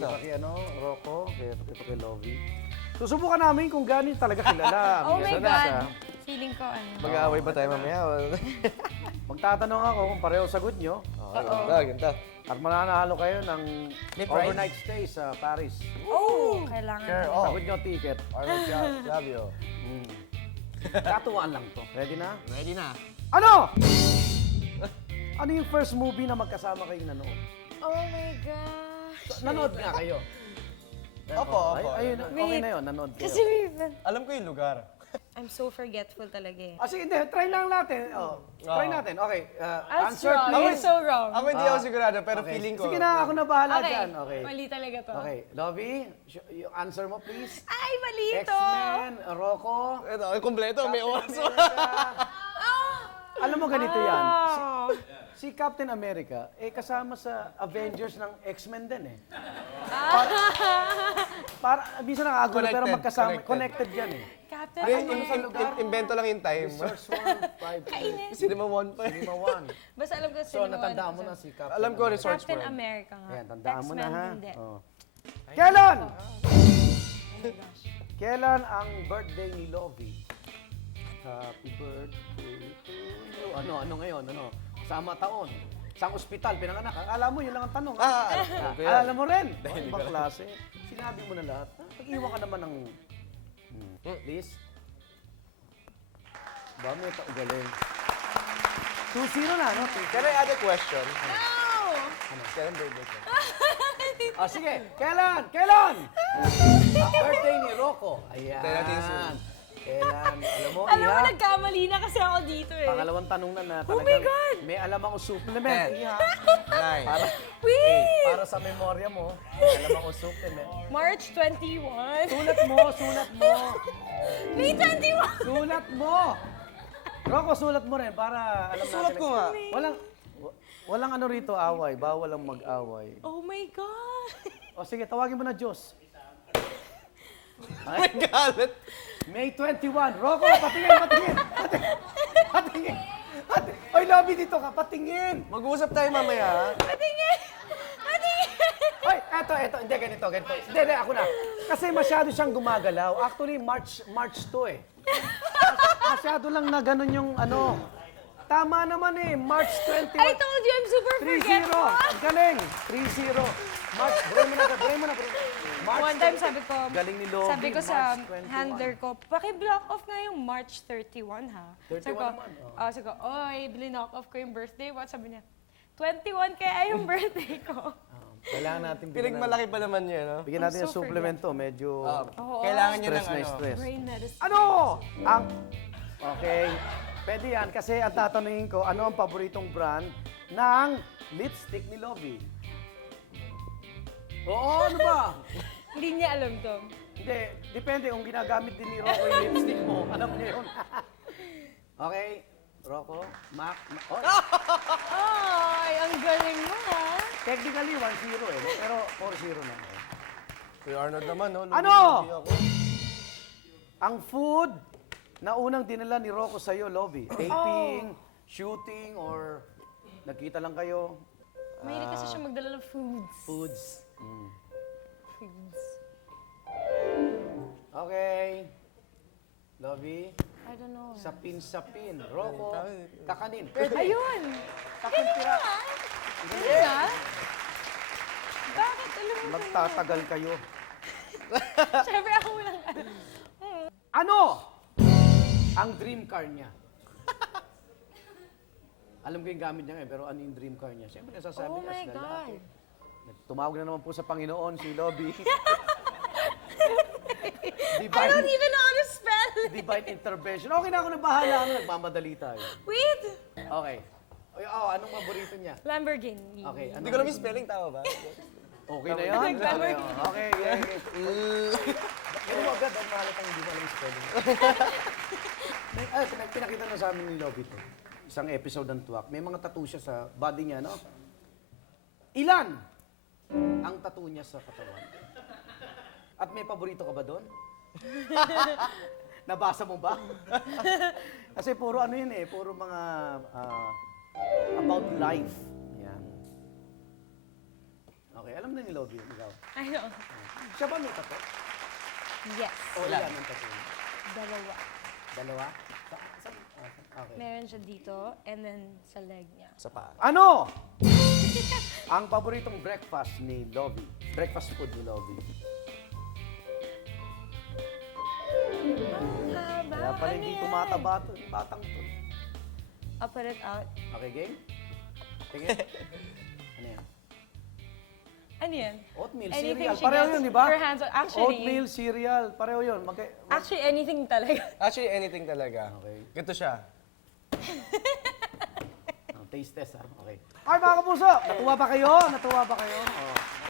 to? Kay Rocco, ito kay Lovie. Susubukan namin kung gaano talaga kilala. Oh my Gusto na God. sa- Feeling ko ano. Mag-aaway ba tayo mamaya? Magtatanong ako kung pareho sagot nyo. Ganda. At mananalo kayo ng May prize? overnight stay sa Paris. Oh! Kailangan. Sure, Sagot nyo ticket. Alright, Gabio. Katuwaan lang to. Ready na? Ready na. Ano? Ano yung first movie na magkasama kayong nanood? Oh my gosh. Nanood nga kayo. Opo. Ayun, okay na yun. Nanood kayo. Kasi Alam ko yung lugar. I'm so forgetful talaga eh. Sige, hindi. Try lang natin. Try natin. Okay. That's Answer, wrong. please. You're so wrong. Ako hindi ako sigurado, pero Okay. feeling ko. Sige na, ako na bahala Okay. dyan. Okay. Mali talaga to. Okay. Lovie, yung answer mo, please. Ay, mali ito. X-Men, Rocco. Ito, kompleto, may oras. Alam mo ganito yan. Oh. Si Captain America, kasama sa Avengers ng X-Men din eh. Para, minsan nakakagulo, pero Connected, magkasama, connected. connected yan eh. Captain Invento lang yung time. Resource 1, 5, Kainis. Cinema 1 pa. Cinema 1. Basta alam ko So, cinema natandaan one. mo na si Captain Alam ko, America. Resorts Captain World. America nga. Ayan, tandaan mo na X-Men ha. hindi. Oh. Kailan? Oh my gosh. Kailan ang birthday ni Lovie? Happy birthday to you. Ano ngayon? Sama taon. Isang ospital, pinanganak. Akala mo, yun lang ang tanong. alam ko yan. Alam mo rin. Ibang klase. Sinabi mo na lahat. Pag-iwan ka naman ng... Please. Ba, may galing. 2-0 na, no? Can I add a question? No! Kailan birthday ko? Sige. Kailan? Birthday ni Rocco. Ayan. Tayo natin yung Kailan? Alam mo, Alam mo, Iha, nagkamali na kasi ako dito eh. pangalawang tanong na Oh my God! may alam ako supplement. Ten. Iha. 9. Para, Wait! para sa memorya mo, may alam ako supplement. March 21. Sulat mo. May 21! Sulat mo. Rocco, sulat mo rin para alam natin. Sulat ko nga. Walang ano rito, away. Bawal ang mag-away. Oh my God! O sige, tawagin mo na Diyos. May galit. May 21. Rocco, patingin. Oy, Lovie, dito ka. Patingin. Mag-uusap tayo mamaya. Patingin! Oy, eto. Hindi, ganito. Hindi, ako na. Kasi masyado siyang gumagalaw. Actually, March 2 eh. Masyado lang na ganun yung ano. Tama naman eh. March 21. I told you, I'm super 3-0. forgetful. Ang galing. 3-0. March, bray mo na. March One time sabi ko, Galing ni Lovie, sabi ko sa March 21. handler ko, paki-block off nga yung March 31 ha. 31 sabi ko, naman, oh. sabi ko, oy, knock off ko yung birthday. What? Sabi niya, 21 kaya yung birthday ko. Kailangan natin Pinagmalaki pa naman niya, no? Bigyan natin I'm yung so supplement to. Medyo Oo. Kailangan niya stress ng na stress. Brain medicine. Ano? Okay. Pwede yan kasi ang tatanungin ko, ano ang paboritong brand ng lipstick ni Lovie? Oo, ano ba? Hindi niya alam to. Hindi, depende kung ginagamit din ni Rocco yung lipstick mo. Alam niya yun. Okay, Rocco, Mac. Oh, Ay, ang galing mo ha. technically 1-0 eh, pero 4-0 na. Kuya Arnold naman, no? Ano? Lugi ako. Ang food na unang dinala ni Rocco sa'yo, Lovie? Taping, shooting, or nagkita lang kayo? Mahilig kasi siya magdala ng foods. Foods. Foods. Okay. Lovie, I don't know. sapin. Rocco, kakanin. Pwede. Ayun! Takong tira. Hindi na? Bakit? Alam mo Magtatagal kayo. Siyempre ako lang. Ano ang dream car niya? Alam ko yung gamit niya ngayon, pero ano yung dream car niya? Siyempre nasasabi Oh niya my sa lalaki. God. Tumawag na naman po sa Panginoon si Lovie. I don't even know how to spell. Divine intervention. Okay na ako na bahala. Nagmamadali tayo. Wait! Okay. Anong paborito niya? Lamborghini. Okay. Hindi ko alam yung spelling, tama ba? Okay na yan? Lamborghini. Okay. Pero mo agad, ang mahalatang hindi ko alam yung spelling. Pinakita na sa amin ni Lovie to. Isang episode ng Tuwak. May mga tattoo siya sa body niya, no? Ilan ang tattoo niya sa katawan? At may paborito ka ba doon? Nabasa mo ba? Kasi puro ano yun eh, puro mga about life. Yan. Okay, alam na ni Lovie yun, ikaw. Ano? Siya ba may tato? Yes. O ilan ang tato niya? Dalawa. Dalawa? Okay. Meron siya dito, and then sa leg niya. Sa paa. Ano? Ang paboritong breakfast ni Lovie. Breakfast food ni Lovie. Haba. Kaya pala hindi tumataba to, batang to. I'll put it out. Okay, game? Tingin. Ano yan? Ano yan? Oatmeal, Anything cereal. she Pareho gets yun, di ba? her hands on. Actually, Oatmeal, cereal. Pareho yun. actually, anything talaga. Actually, anything talaga. Okay. Ganito siya. Taste test, ha? Okay. Ay, mga kapuso! Natuwa ba kayo? Natuwa ba kayo? Oh.